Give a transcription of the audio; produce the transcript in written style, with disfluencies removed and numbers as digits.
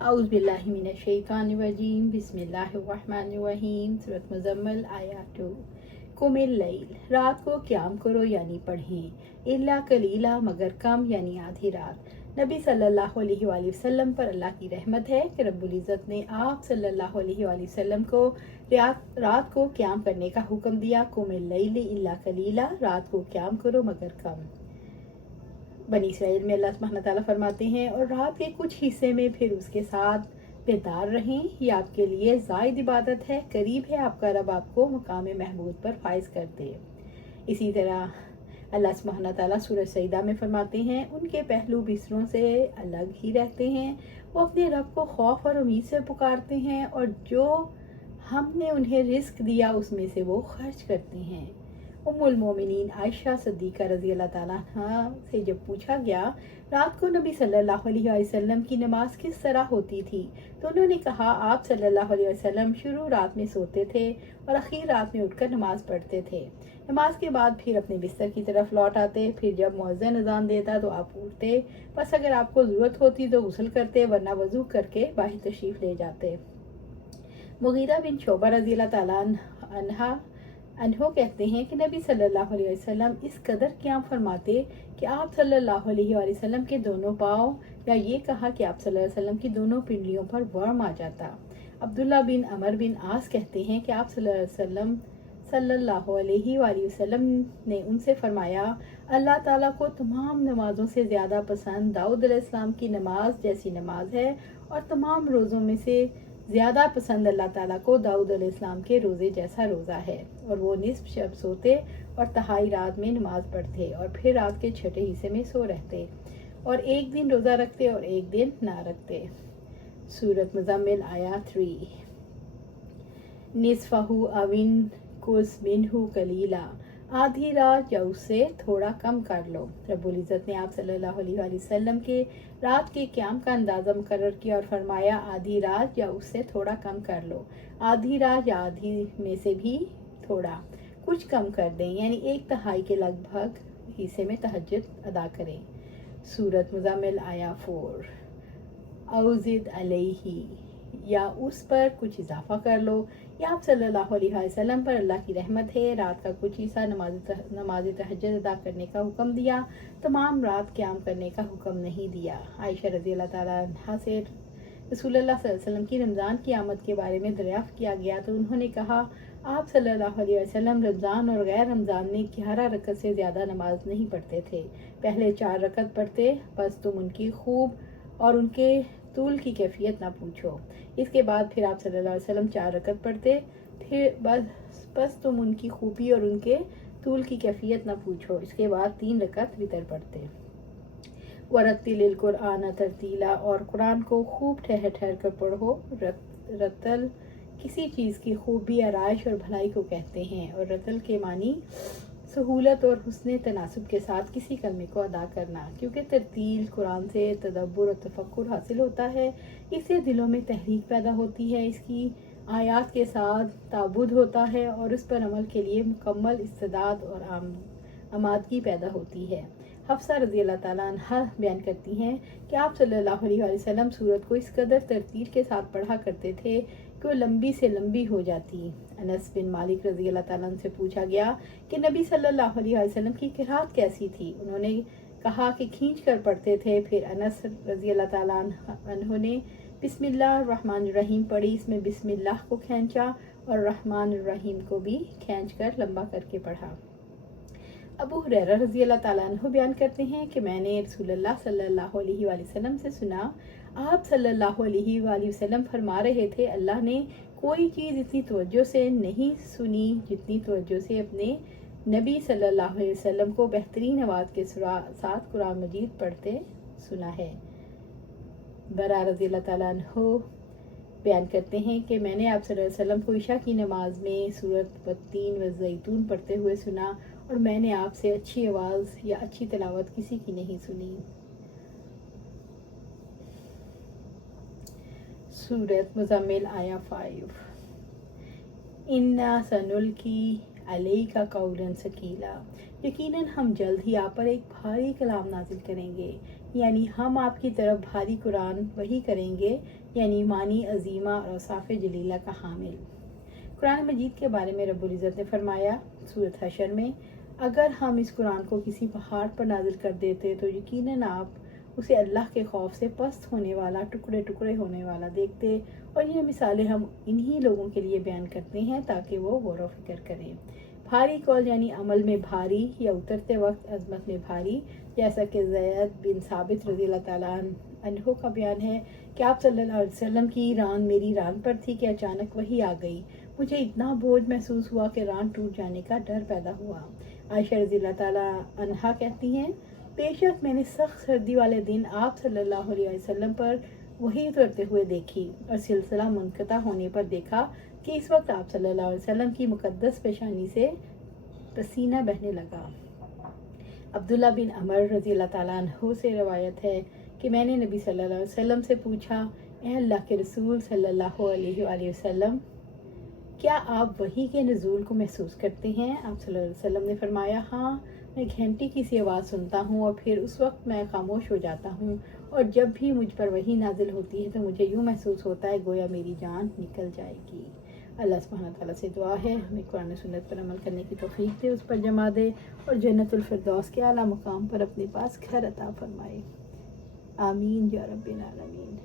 औज़ बिल्लाहि मिनश शैतानिर रजीम बिस्मिल्लाहिर्रहमानिर्रहीम। सूरत मुज़म्मिल आयत 2। कुमिल लैल, रात को क़याम करो यानी पढ़ें। इल्ला कलीला, मगर कम यानी आधी रात। नबी सल्लल्लाहु अलैहि वसल्लम पर अल्लाह की रहमत है कि रब्बुल इज़्ज़त ने आप सल्लल्लाहु अलैहि वसल्लम को रात को क़याम करने का हुक्म दिया। कुमिल लैल इल्ला कलीला, रात को क़याम करो मगर कम। बनी इसराइल में अल्लाह सुब्हानहू व तआला फरमाते हैं, और रात के कुछ हिस्से में फिर उसके साथ बेदार रहें, ये आपके लिए ज़ायद इबादत है, करीब है आपका रब आपको मकाम महमूद पर फाइज कर दे। इसी तरह अल्लाह सुब्हानहू व तआला सूरह सजदा में फरमाते हैं, उनके पहलू बिस्तरों से अलग ही रहते हैं, वो अपने रब को खौफ और उम्मीद से पुकारते हैं, और जो हमने उन्हें रिस्क दिया उसमें से वो खर्च करते हैं। उम्मुल मोमिनीन आयशा सिद्दीक़ा रज़ी अल्लाह ताला अन्हा से जब पूछा गया रात को नबी सल्लल्लाहु अलैहि वसल्लम की नमाज किस तरह होती थी, तो उन्होंने कहा आप सल्लल्लाहु अलैहि वसल्लम शुरू रात में सोते थे और आखिर रात में उठकर नमाज पढ़ते थे। नमाज के बाद फिर अपने बिस्तर की तरफ लौट आते, फिर जब मुअज्जिन अज़ान देता तो आप उठते, बस अगर आपको ज़रूरत होती तो गुस्ल करते, वरना वज़ू करके बाहर तशरीफ़ ले जाते। मुगीरा बिन शोबा रज़ी अल्लाह ताला अन्हो कहते हैं कि नबी सल्लल्लाहु अलैहि वसल्लम इस कदर क़याम फरमाते कि आप सल्लल्लाहु अलैहि वसल्लम के दोनों पाँव, या ये कहा कि आप सल्लल्लाहु अलैहि वसल्लम की दोनों पिंडलियों पर वर्म आ जाता। अब्दुल्ला बिन अमर बिन आस कहते हैं कि आप सल्लल्लाहु अलैहि वसल्लम ने उनसे फरमाया, अल्लाह ताला को तमाम नमाज़ों से ज़्यादा पसंद दाऊद अलैहिस्सलाम की नमाज जैसी नमाज है, और तमाम रोज़ों में से ज़्यादा पसंद अल्लाह ताला को दाऊद अलैहिस्सलाम के रोज़े जैसा रोज़ा है, और वो निस्फ शब सोते और तहाई रात में नमाज पढ़ते, और फिर रात के छठे हिस्से में सो रहते, और एक दिन रोज़ा रखते और एक दिन ना रखते। सूरत मुज़म्मिल आयत 3। निस्फहु अविन कुस मिनहु कलीला, आधी रात या उससे थोड़ा कम कर लो। रब्बुल इज़्ज़त ने आप सल्लल्लाहु अलैहि वसल्लम के रात के क़याम का अंदाज़ा मुकर्रर किया और फरमाया आधी रात या उससे थोड़ा कम कर लो। आधी रात या आधी में से भी थोड़ा कुछ कम कर दें, यानी एक तिहाई के लगभग हिस्से में तहज्जुद अदा करें। सूरत मुज़म्मिल आया 4। औज़िद अलैहि, या उस पर कुछ इजाफा कर लो, या आप सल्लल्लाहु अलैहि वसल्लम पर अल्लाह की रहमत है, रात का कुछ हिस्सा नमाज तहज्जुद अदा करने का हुक्म दिया, तमाम रात क़याम करने का हुक्म नहीं दिया। आयशा रज़ी अल्लाह ताला अन्हा से रसूलुल्लाह सल्लल्लाहु अलैहि वसल्लम की रमज़ान की आमद के बारे में दरियाफ़्त किया गया तो उन्होंने कहा, आप सल्लल्लाहु अलैहि वसल्लम रमज़ान और गैर रमज़ान में 11 रकत से ज़्यादा नमाज नहीं पढ़ते थे। पहले 4 रकत पढ़ते, बस तुम उनकी खूब और उनके तूल की कैफियत ना पूछो। इसके बाद फिर आप सल्लल्लाहु अलैहि वसल्लम 4 रकत पढ़ते, फिर बस तुम उनकी खूबी और उनके तूल की कैफियत ना पूछो। इसके बाद 3 रकत वितर पढ़ते। वरत्तिलिल कुरआन तरतीला, और कुरान को खूब ठहर ठहर कर पढ़ो। रतल किसी चीज़ की खूबी, आराइश और भलाई को कहते हैं, और रतल के मानी सहूलत और हुस्न तनासुब के साथ किसी कलमे को अदा करना, क्योंकि तरतील कुरान से तदब्बुर और तफक्कुर हासिल होता है, इससे दिलों में तहरीक पैदा होती है, इसकी आयात के साथ ताबुद होता है, और उस पर अमल के लिए मुकम्मल इस्तेदाद और आमादगी पैदा होती है। हफ्सा रज़ी अल्लाह ताला अन्हा बयान करती हैं कि आप सल्लल्लाहु अलैहि वसल्लम सूरत को इस कदर तरतील के साथ पढ़ा करते थे कि वो लंबी से लंबी हो जाती। अनस बिन मालिक रज़ी अल्लाह ताला अन्हु से पूछा गया कि नबी सल्लल्लाहु अलैहि वसल्लम की क़िराअत कैसी थी, उन्होंने कहा कि खींच कर पढ़ते थे। फिर अनस रज़ी अल्लाह ताला अन्हु ने बिस्मिल्लाह रहमान रहीम पढ़ी, इसमें बिस्मिल्लाह को खींचा और रहमान रहीम को भी खींच कर लंबा करके पढ़ा। अबू हुरैरा रज़ी अल्लाह ताला अन्हु बयान करते हैं कि मैंने रसूलुल्लाह सल्लल्लाहु अलैहि वसल्लम से सुना, आप सल्लल्लाहु अलैहि वसल्लम फरमा रहे थे, अल्लाह ने कोई चीज़ इतनी तवज्जो से नहीं सुनी जितनी तवज्जो से अपने नबी सल्लल्लाहु अलैहि वसल्लम को बेहतरीन आवाज़ के साथ कुरान मजीद पढ़ते सुना है। बरा रज़ी अल्लाह ताला अन्हु बयान करते हैं कि मैंने आप सल्लल्लाहु अलैहि वसल्लम को इशा की नमाज में सूरत वत्तीन व ज़ैतून पढ़ते हुए सुना, और मैंने आपसे अच्छी आवाज़ या अच्छी तिलावत किसी की नहीं सुनी। सूरत मुज़म्मिल आया 5। इन्ना सनुल्की अलैका कौलन सकीला, यकीनन हम जल्द ही आप पर एक भारी कलाम नाजिल करेंगे, यानी हम आपकी तरफ भारी कुरान वही करेंगे, यानी मानी अजीमा और औसाफ जलीला का हामिल। कुरान मजीद के बारे में रब्बुल इज़्ज़त ने फरमाया सूरत हशर में, अगर हम इस कुरान को किसी पहाड़ पर नाजिल कर देते तो यकीनन आप उसे अल्लाह के खौफ से पस्त होने वाला, टुकड़े टुकड़े होने वाला देखते, और ये मिसालें हम इन्हीं लोगों के लिए बयान करते हैं ताकि वो गौर व फिक्र करें। भारी कौल यानी अमल में भारी या उतरते वक्त अजमत में भारी, जैसा कि ज़ैद बिन साबित रज़ी अल्लाह ताला अन्हु का बयान है कि आप सल्लल्लाहु अलैहि वसल्लम की रान मेरी रान पर थी कि अचानक वही आ गई, मुझे इतना बोझ महसूस हुआ कि रान टूट जाने का डर पैदा हुआ। आयशा रज़ी अल्लाह ताला अन्हा कहती हैं, बेशक मैंने सख्त सर्दी वाले दिन आप सल्लल्लाहु अलैहि वसल्लम पर वही उतरते हुए देखी और सिलसिला मुनक़ता होने पर देखा कि इस वक्त आप सल्लल्लाहु अलैहि वसल्लम की मुक़द्दस पेशानी से पसीना बहने लगा। अब्दुल्ला बिन अमर रज़ी अल्लाह ताला अन्हु से रवायत है कि मैंने नबी सल्लल्लाहु अलैहि वसल्लम से पूछा, ए अल्लाह के रसूल सल्लल्लाहु अलैहि वसल्लम, क्या आप वही के नज़ूल को महसूस करते हैं? आप सल्लल्लाहु अलैहि वसल्लम ने फरमाया, हाँ, मैं घंटी की सी आवाज़ सुनता हूँ और फिर उस वक्त मैं खामोश हो जाता हूँ, और जब भी मुझ पर वही नाजिल होती है तो मुझे यूँ महसूस होता है गोया मेरी जान निकल जाएगी। अल्लाह सुब्हानहू तआला से दुआ है हमें कुरान सुन्नत पर अमल करने की तौफीक दे, उस पर जमा दे और जन्नतुल फिरदौस के आला मुकाम पर अपने पास घर अता फरमाए। आमीन या रब्बिल आलमीन।